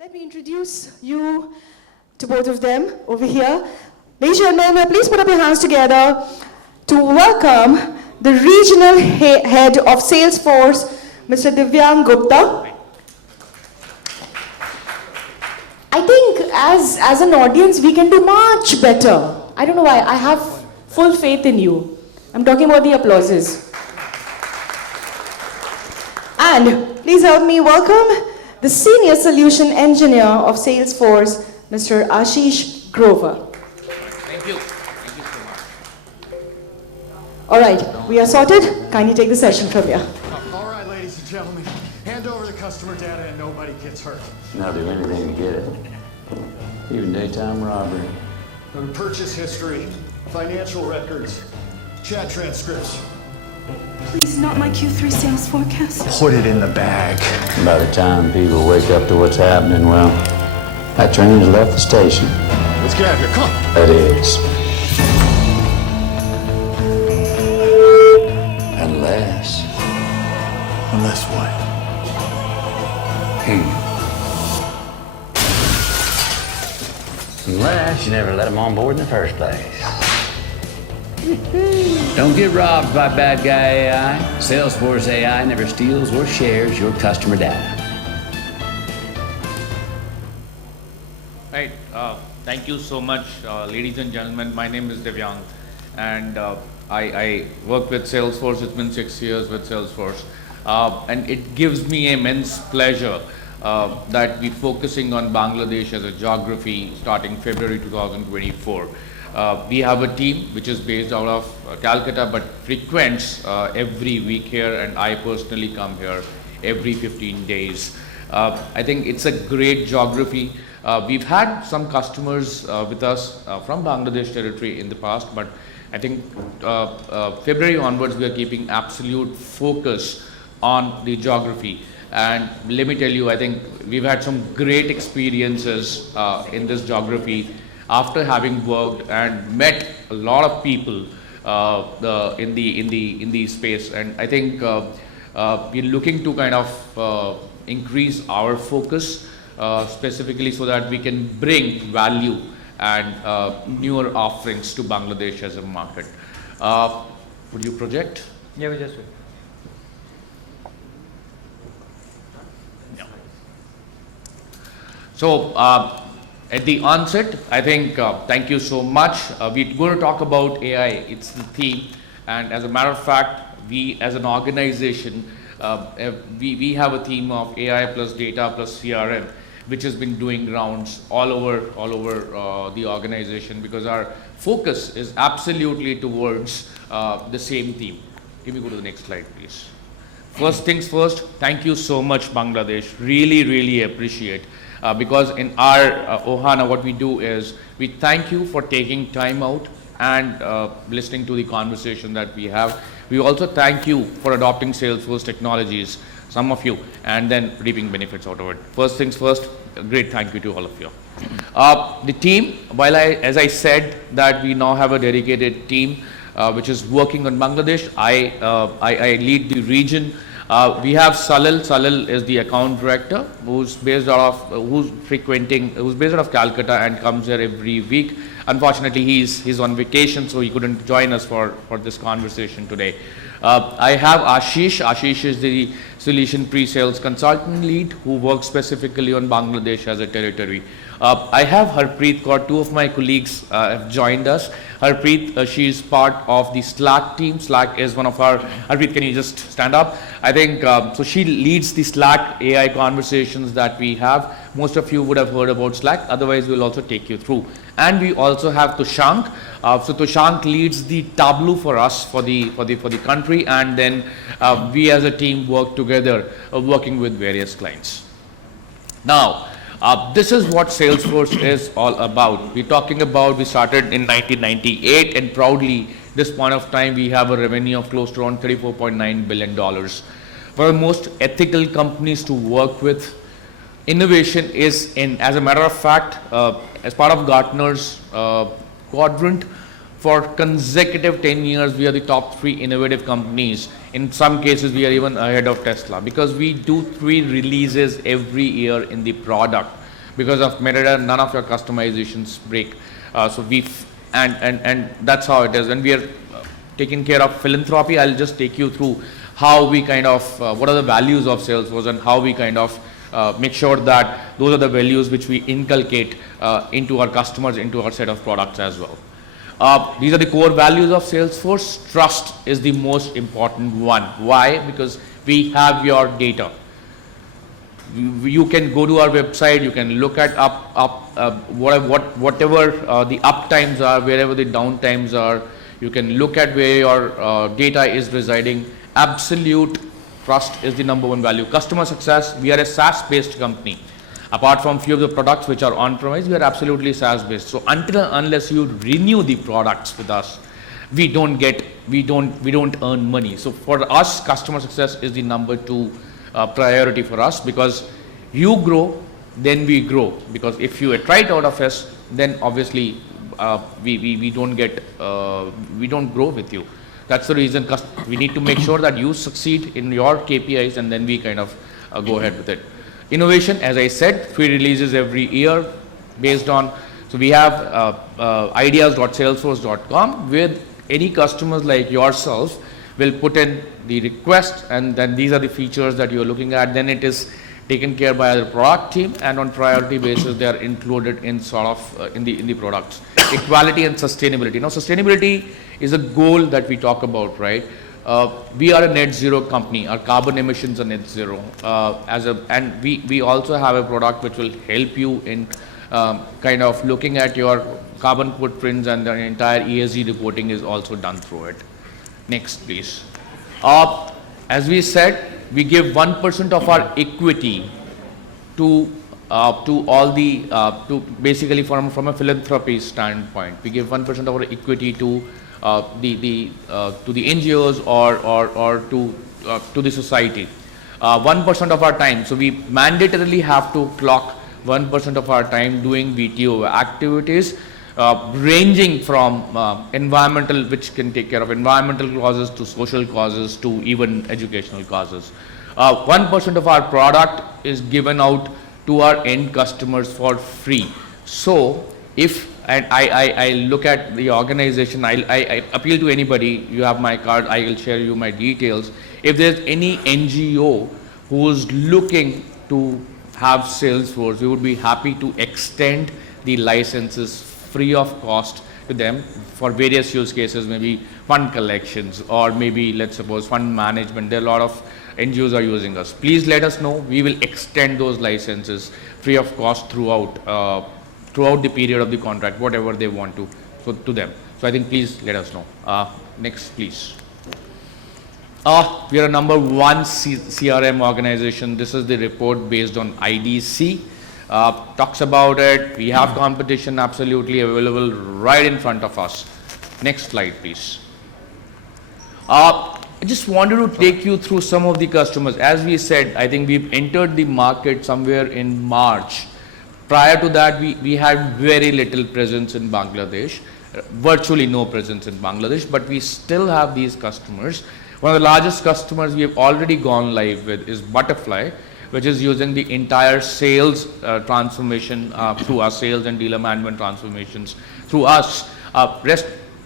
Let me introduce you to both of them over here. Ladies and gentlemen, please put up your hands together to welcome the Regional Head of SalesForce, Mr. Divyang Gupta. I think as an audience, we can do much better. I don't know why. I have full faith in you. I'm talking about the applauses. And please help me welcome the Senior Solution Engineer of SalesForce, Mr. Ashish Grover. Thank you. Thank you so much. All right, we are sorted. Kindly take the session from here. All right, ladies and gentlemen, hand over the customer data and nobody gets hurt. I'll do anything to get it. Even daytime robbery. Purchase history, financial records, chat transcripts. Please, not my Q3 sales forecast. Put it in the bag. By the time people wake up to what's happening, well, that train has left the station. Let's get out of here, come on. That is. Unless. Unless what? Unless you never let them on board in the first place. Don't get robbed by bad guy AI. SalesForce AI never steals or shares your customer data. Right. Thank you so much, ladies and gentlemen. My name is Divyang, and I work with SalesForce. It's been 6 years with SalesForce, and it gives me immense pleasure that we're focusing on Bangladesh as a geography starting February 2024. We have a team which is based out of Calcutta but frequents every week here, and I personally come here every 15 days. I think it's a great geography. We've had some customers with us from Bangladesh territory in the past, but I think February onwards we are keeping absolute focus on the geography. And let me tell you, I think we've had some great experiences in this geography after having worked and met a lot of people in the space. And I think we're looking to kind of increase our focus specifically so that we can bring value and newer offerings to Bangladesh as a market. Would you project? Yeah, we just do. So at the onset, I think, thank you so much. We're going to talk about AI, it's the theme. And as a matter of fact, we as an organization, we have a team of AI plus data plus CRM, which has been doing rounds all over the organization, because our focus is absolutely towards the same theme. Can we go to the next slide, please? First things first, thank you so much, Bangladesh. Really appreciate. Because in our Ohana, what we do is we thank you for taking time out and listening to the conversation that we have. We also thank you for adopting SalesForce technologies, some of you, and then reaping benefits out of it. First things first, a great thank you to all of you. The team, as I said that we now have a dedicated team which is working on Bangladesh. I lead the region. We have Salil. Salil is the account director who's based out of Calcutta and comes here every week. Unfortunately, he's on vacation, so he couldn't join us for this conversation today. I have Ashish. Ashish is the solution pre-sales consultant lead who works specifically on Bangladesh as a territory. I have Harpreet Kaur. Two of my colleagues have joined us. Harpreet, she is part of the Slack team. Slack is one of our, Harpreet, can you just stand up? I think, so she leads the Slack AI conversations that we have. Most of you would have heard about Slack, otherwise we'll also take you through. And we also have Tushank. So Tushank leads the Tableau for us for the country, and then we as a team work together working with various clients. Now, this is what SalesForce is all about. We started in 1998, and proudly, this point of time, we have a revenue of close to around $34.9 billion. For the most ethical companies to work with, innovation is as a matter of fact, as part of Gartner's quadrant, for consecutive 10 years, we are the top 3 innovative companies. In some cases, we are even ahead of Tesla, because we do 3 releases every year in the product. because of metadata, none of your customizations break. And that's how it is. When we are taking care of philanthropy, I'll just take you through how we kind of, what are the values of Salesforce and how we kind of make sure that those are the values which we inculcate into our customers, into our set of products as well. These are the core values of Salesforce. Trust is the most important one. Why? Because we have your data. You can go to our website, you can look at whatever the up times are, wherever the down times are. You can look at where your data is residing. Absolute trust is the number one value. Customer success, we are a SaaS-based company. Apart from few of the products which are on-premise, we are absolutely SaaS-based. So unless you renew the products with us, we don't earn money. So for us, customer success is the number two priority for us, because you grow, then we grow. Because if you attrite out of us, then obviously we don't grow with you. That's the reason we need to make sure that you succeed in your KPIs, and then we kind of go ahead with it. Innovation, as I said, 3 releases every year based on, so we have ideas.salesforce.com, where any customers like yourself will put in the request, and then these are the features that you're looking at. Then it is taken care by the product team, and on priority basis they are included in sort of in the products. Equality and sustainability. Now sustainability is a goal that we talk about, right? We are a net zero company. Our carbon emissions are net zero. And we also have a product which will help you in kind of looking at your carbon footprints, and the entire ESG reporting is also done through it. Next, please. As we said, we give 1% of our equity to all the to basically from a philanthropy standpoint. We give 1% of our equity to the NGOs or to the society. 1% of our time. So we mandatorily have to clock 1% of our time doing VTO activities, ranging from environmental, which can take care of environmental causes, to social causes, to even educational causes. 1% of our product is given out to our end customers for free. So if, and I look at the organization, I appeal to anybody, you have my card, I will share you my details. If there's any NGO who's looking to have Salesforce, we would be happy to extend the licenses free of cost to them for various use cases, maybe fund collections, or maybe, let's suppose, fund management. There are a lot of NGOs are using us. Please let us know. We will extend those licenses free of cost throughout the period of the contract, whatever they want to, so to them. So I think please let us know. Next, please. We are a number 1 CRM organization. This is the report based on IDC. Talks about it. We have competition absolutely available right in front of us. Next slide, please. I just wanted to take you through some of the customers. As we said, I think we've entered the market somewhere in March. Prior to that, we had very little presence in Bangladesh, virtually no presence in Bangladesh, but we still have these customers. One of the largest customers we have already gone live with is Butterfly, which is using the entire sales transformation through our sales and dealer management transformations through us.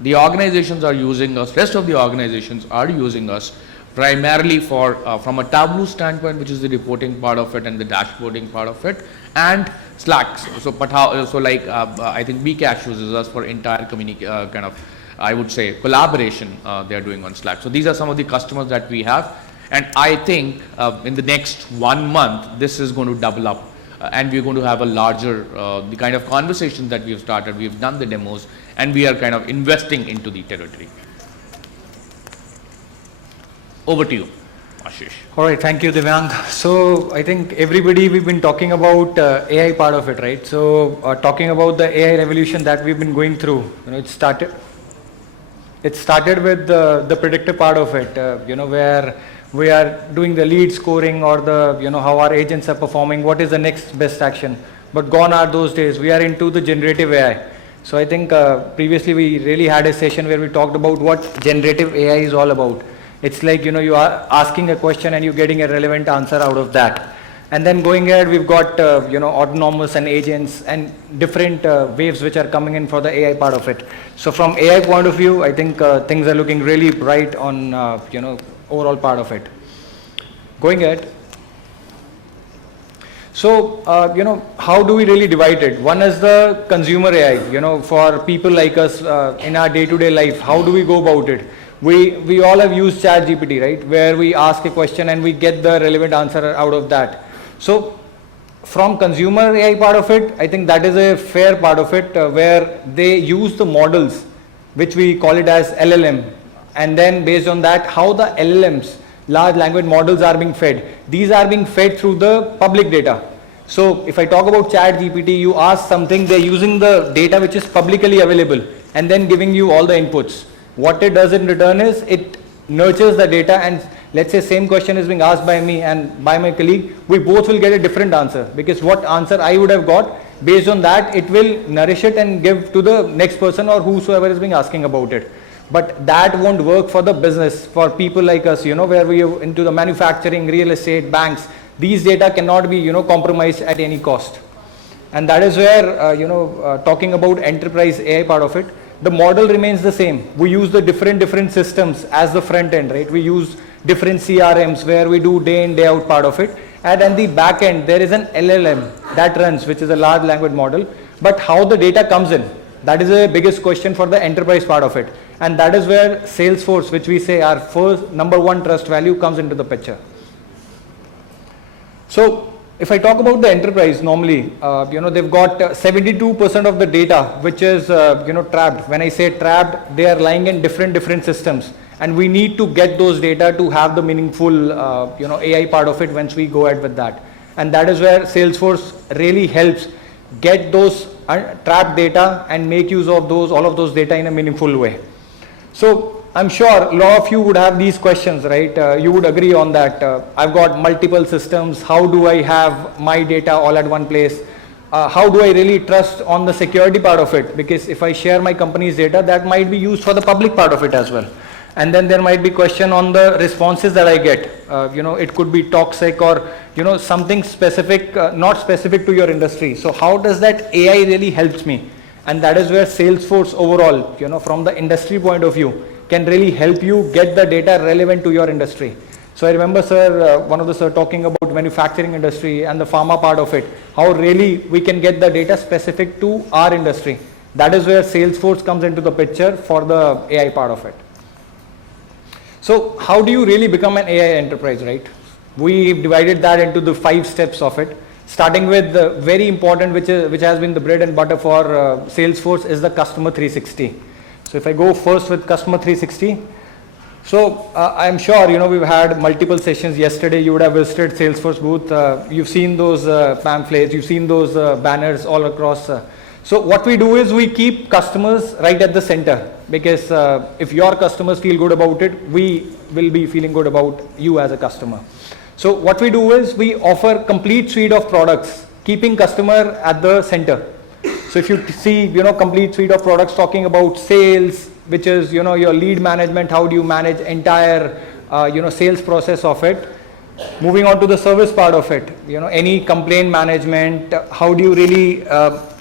The organizations are using us, rest of the organizations are using us primarily for from a Tableau standpoint, which is the reporting part of it and the dashboarding part of it, and Slack. So I think Bcash uses us for entire kind of, I would say, collaboration they are doing on Slack. So these are some of the customers that we have, and I think in the next 1 month this is going to double up, and we're going to have a larger the kind of conversations that we've started. We've done the demos, and we are kind of investing into the territory. Over to you, Ashish. All right, thank you, Divyang. So I think everybody, we've been talking about AI part of it, right? So talking about the AI revolution that we've been going through, it started with the predictive part of it, where we are doing the lead scoring, or the, how our agents are performing, what is the next best action. But gone are those days. We are into the generative AI. So I think previously we really had a session where we talked about what generative AI is all about. It's like, you are asking a question and you're getting a relevant answer out of that. And then going ahead, we've got autonomous and agents and different waves which are coming in for the AI part of it. So from AI point of view, I think things are looking really bright on overall part of it. Going ahead. So how do we really divide it? One is the consumer AI. For people like us in our day-to-day life, how do we go about it? We all have used ChatGPT, right? Where we ask a question and we get the relevant answer out of that. So from consumer AI part of it, I think that is a fair part of it where they use the models, which we call it as LLM. And then based on that, how the LLMs, large language models, are being fed. These are being fed through the public data. So if I talk about ChatGPT, you ask something, they're using the data which is publicly available and then giving you all the inputs. What it does in return is it nurtures the data, and let's say same question is being asked by me and by my colleague, we both will get a different answer, because what answer I would have got, based on that it will nourish it and give to the next person or whosoever is being asking about it. But that won't work for the business, for people like us, where we are into the manufacturing, real estate, banks. These data cannot be compromised at any cost. And that is where talking about enterprise AI part of it, the model remains the same. We use the different systems as the front end, right? We use different CRMs where we do day in day out part of it, and at the back end there is an LLM that runs, which is a large language model. But how the data comes in, that is the biggest question for the enterprise part of it, and that is where SalesForce, which we say our first number one trust value, comes into the picture. So if I talk about the enterprise, normally, they've got 72% of the data which is, trapped. When I say trapped, they are lying in different systems, and we need to get those data to have the meaningful, AI part of it once we go ahead with that. And that is where SalesForce really helps get those trapped data and make use of all of those data in a meaningful way. So I'm sure a lot of you would have these questions, right? You would agree on that. I've got multiple systems. How do I have my data all at one place? How do I really trust on the security part of it? Because if I share my company's data, that might be used for the public part of it as well. And then there might be question on the responses that I get. It could be toxic or, something specific, not specific to your industry. So how does that AI really helps me? And that is where SalesForce overall, from the industry point of view, can really help you get the data relevant to your industry. So I remember, sir, one of the sir talking about manufacturing industry and the pharma part of it, how really we can get the data specific to our industry. That is where SalesForce comes into the picture for the AI part of it. So how do you really become an AI enterprise, right? We've divided that into the 5 steps of it. Starting with the very important, which has been the bread and butter for SalesForce, is the customer 360. So if I go first with customer 360, so I'm sure we've had multiple sessions. Yesterday you would have visited SalesForce booth. You've seen those pamphlets, you've seen those banners all across. So what we do is we keep customers right at the center, because if your customers feel good about it, we will be feeling good about you as a customer. So what we do is we offer complete suite of products, keeping customer at the center. So if you see, complete suite of products talking about sales, which is, your lead management, how do you manage entire, sales process of it. Moving on to the service part of it, any complaint management, how do you really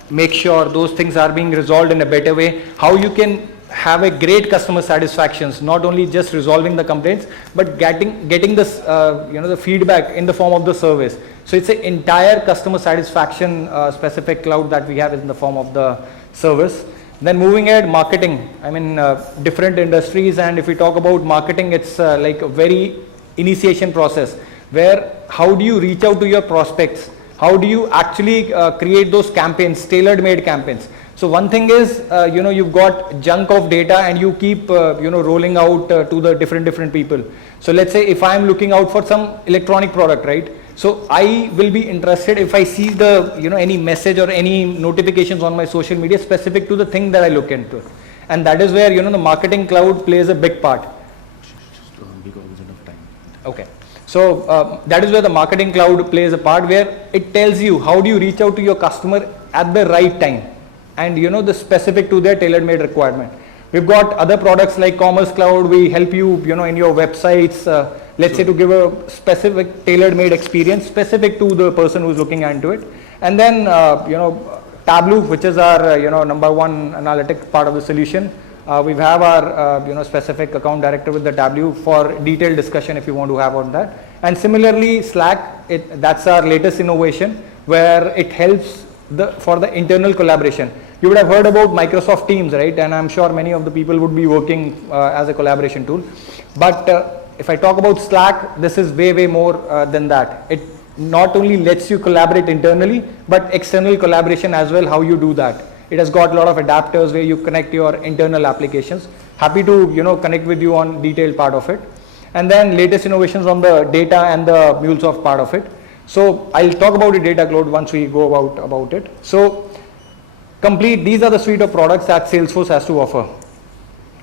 make sure those things are being resolved in a better way, how you can have a great customer satisfactions, not only just resolving the complaints, but getting this, the feedback in the form of the service. So it's an entire customer satisfaction specific cloud that we have in the form of the service. Then moving ahead, marketing. I mean, different industries, and if we talk about marketing, it's like a very initiation process, where how do you reach out to your prospects? How do you actually create those campaigns, tailor-made campaigns? So one thing is, you've got junk of data and you keep, rolling out to the different people. So let's say if I'm looking out for some electronic product, right? So I will be interested if I see the, any message or any notifications on my social media specific to the thing that I look into. And that is where, the marketing cloud plays a big part. Okay. So that is where the marketing cloud plays a part, where it tells you how do you reach out to your customer at the right time, and the specific to their tailor-made requirement. We've got other products like Commerce Cloud. We help you, in your websites, let's say to give a specific tailor-made experience specific to the person who's looking into it. And then, Tableau, which is our, number one analytic part of the solution. We have our, specific account director with the Tableau for detailed discussion if you want to have on that. And similarly, Slack, that's our latest innovation where it helps for the internal collaboration. You would have heard about Microsoft Teams, right? And I'm sure many of the people would be working as a collaboration tool. But if I talk about Slack, this is way, way more than that. It not only lets you collaborate internally, but external collaboration as well, how you do that. It has got a lot of adapters where you connect your internal applications. Happy to, connect with you on detailed part of it. And then latest innovations on the data and the MuleSoft part of it. So I'll talk about the data cloud once we go about it. So these are the suite of products that Salesforce has to offer.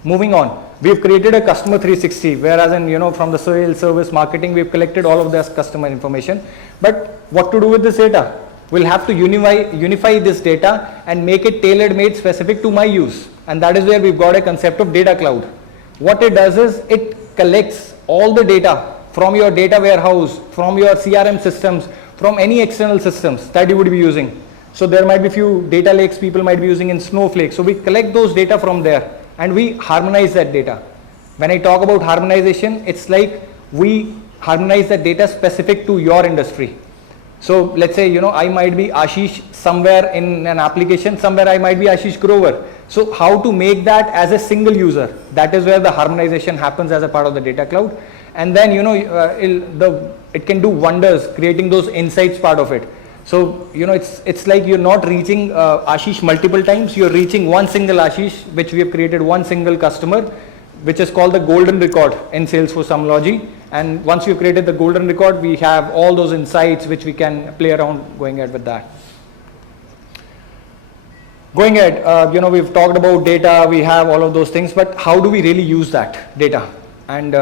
Moving on, we've created a customer 360, whereas from the sales, service, marketing, we've collected all of this customer information. But what to do with this data? We'll have to unify this data and make it tailor-made specific to my use. And that is where we've got a concept of data cloud. What it does is it collects all the data from your data warehouse, from your CRM systems, from any external systems that you would be using. So there might be few data lakes people might be using in Snowflake. So we collect those data from there and we harmonize that data. When I talk about harmonization, it's like we harmonize that data specific to your industry. So let's say, I might be Ashish somewhere in an application, somewhere I might be Ashish Grover. So how to make that as a single user? That is where the harmonization happens as a part of the data cloud. And then, it can do wonders creating those insights part of it. So, it's like you're not reaching Ashish multiple times, you're reaching one single Ashish, which we have created one single customer, which is called the golden record in Salesforce terminology. And once you've created the golden record, we have all those insights which we can play around going ahead with that. Going ahead, we've talked about data, we have all of those things, but how do we really use that data? And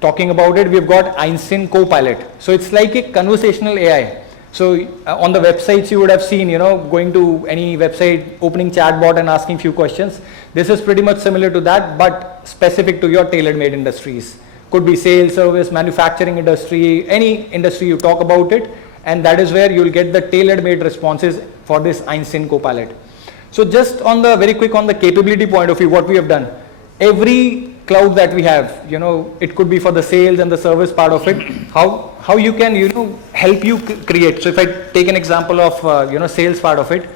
talking about it, we've got Einstein Copilot. So it's like a conversational AI. So on the websites you would have seen, going to any website, opening chatbot and asking few questions. This is pretty much similar to that, but specific to your tailor-made industries. Could be sales, service, manufacturing industry, any industry you talk about it, and that is where you'll get the tailor-made responses for this Einstein Copilot. So just on the very quick on the capability point of view, what we have done, every cloud that we have, it could be for the sales and the service part of it, how you can, help you create. So if I take an example of, sales part of it,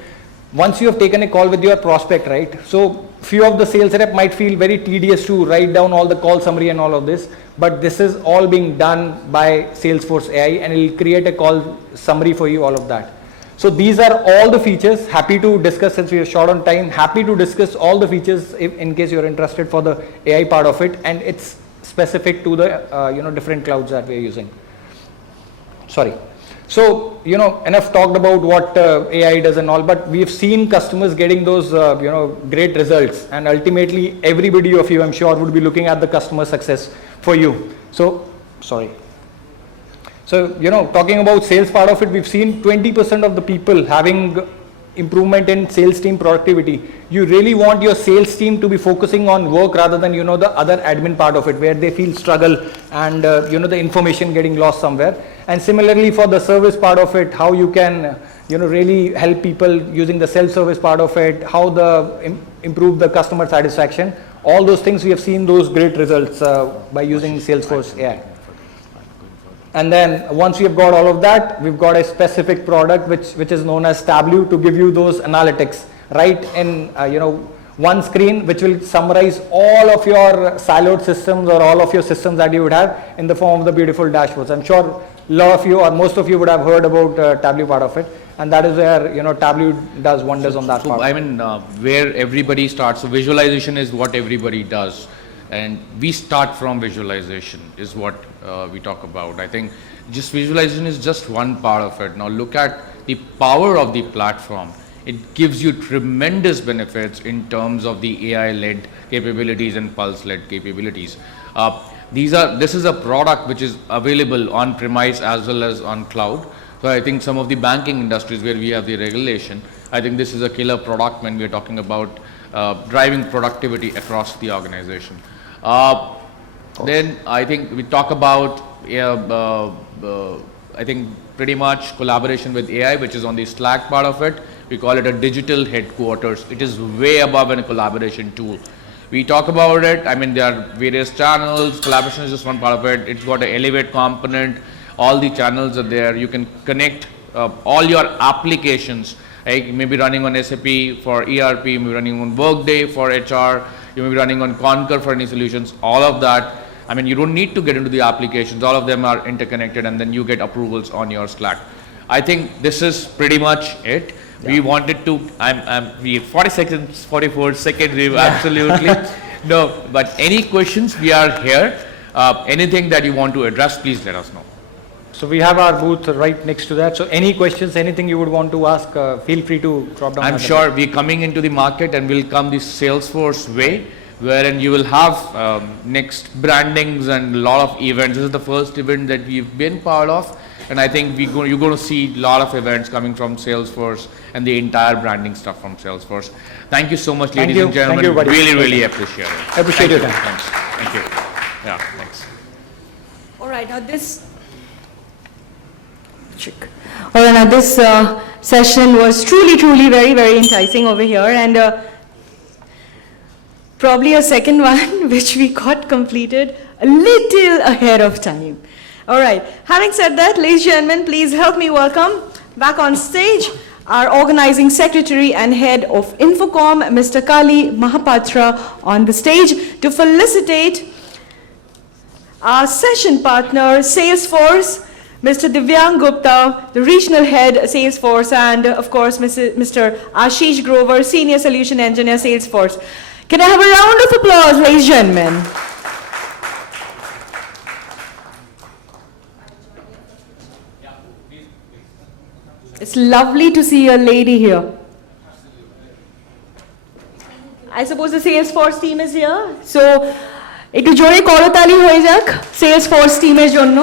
once you have taken a call with your prospect, right? So few of the sales rep might feel very tedious to write down all the call summary and all of this, but this is all being done by Salesforce AI and it will create a call summary for you, all of that. So these are all the features. Happy to discuss, since we are short on time, happy to discuss all the features in case you're interested for the AI part of it, and it's specific to the different clouds that we are using. Sorry. So, enough talked about what AI does and all, but we've seen customers getting those, great results, and ultimately everybody of you, I'm sure, would be looking at the customer success for you. So, sorry. So, talking about sales part of it, we've seen 20% of the people having improvement in sales team productivity. You really want your sales team to be focusing on work rather than, the other admin part of it, where they feel struggle and, the information getting lost somewhere. And similarly for the service part of it, how you can, really help people using the self-service part of it, how improve the customer satisfaction. All those things we have seen those great results by using Salesforce AI. And then once we have got all of that, we've got a specific product which is known as Tableau to give you those analytics right in one screen, which will summarize all of your siloed systems or all of your systems that you would have in the form of the beautiful dashboards. I'm sure a lot of you or most of you would have heard about Tableau part of it, and that is where Tableau does wonders on that part. I mean, where everybody starts. So visualization is what everybody does. And we start from visualization is what we talk about. I think just visualization is just one part of it. Now look at the power of the platform. It gives you tremendous benefits in terms of the AI-led capabilities and Pulse-led capabilities. This is a product which is available on premise as well as on cloud. So I think some of the banking industries where we have the regulation, I think this is a killer product when we are talking about driving productivity across the organization. Then I think we talk about, I think pretty much collaboration with AI, which is on the Slack part of it. We call it a digital headquarters. It is way above a collaboration tool. We talk about it, I mean there are various channels, collaboration is just one part of it. It's got an Elevate component, all the channels are there. You can connect all your applications. Like you may be running on SAP for ERP, you may be running on Workday for HR, you may be running on Concur for any solutions, all of that. I mean, you don't need to get into the applications, all of them are interconnected and then you get approvals on your Slack. I think this is pretty much it. Yeah. We wanted to, we 40 seconds, 44 seconds, we absolutely. No, but any questions, we are here. Anything that you want to address, please let us know. So we have our booth right next to that. So any questions, anything you would want to ask, feel free to drop down. I'm sure we're coming into the market and we'll come the Salesforce way, wherein you will have next brandings and a lot of events. This is the first event that we've been part of, and I think you're going to see a lot of events coming from Salesforce and the entire branding stuff from Salesforce. Thank you so much, ladies and gentlemen. Thank you, really, really appreciate it. Appreciate your time. Thanks. Thank you. Yeah, thanks. All right, now this. All right, now this session was truly, very, very enticing over here, and probably a second one which we got completed a little ahead of time. All right, having said that, ladies and gentlemen, please help me welcome back on stage our organizing secretary and head of Infocom, Mr. Kali Mahapatra, on the stage to felicitate our session partner, Salesforce, Mr. Divyang Gupta, the regional head, Salesforce, and of course, Mr. Ashish Grover, senior solution engineer, Salesforce. Can I have a round of applause, ladies and gentlemen? It's lovely to see a lady here. I suppose the Salesforce team is here. So, একটু জোরে করতালি হয়ে যাক Salesforce team এর জন্য।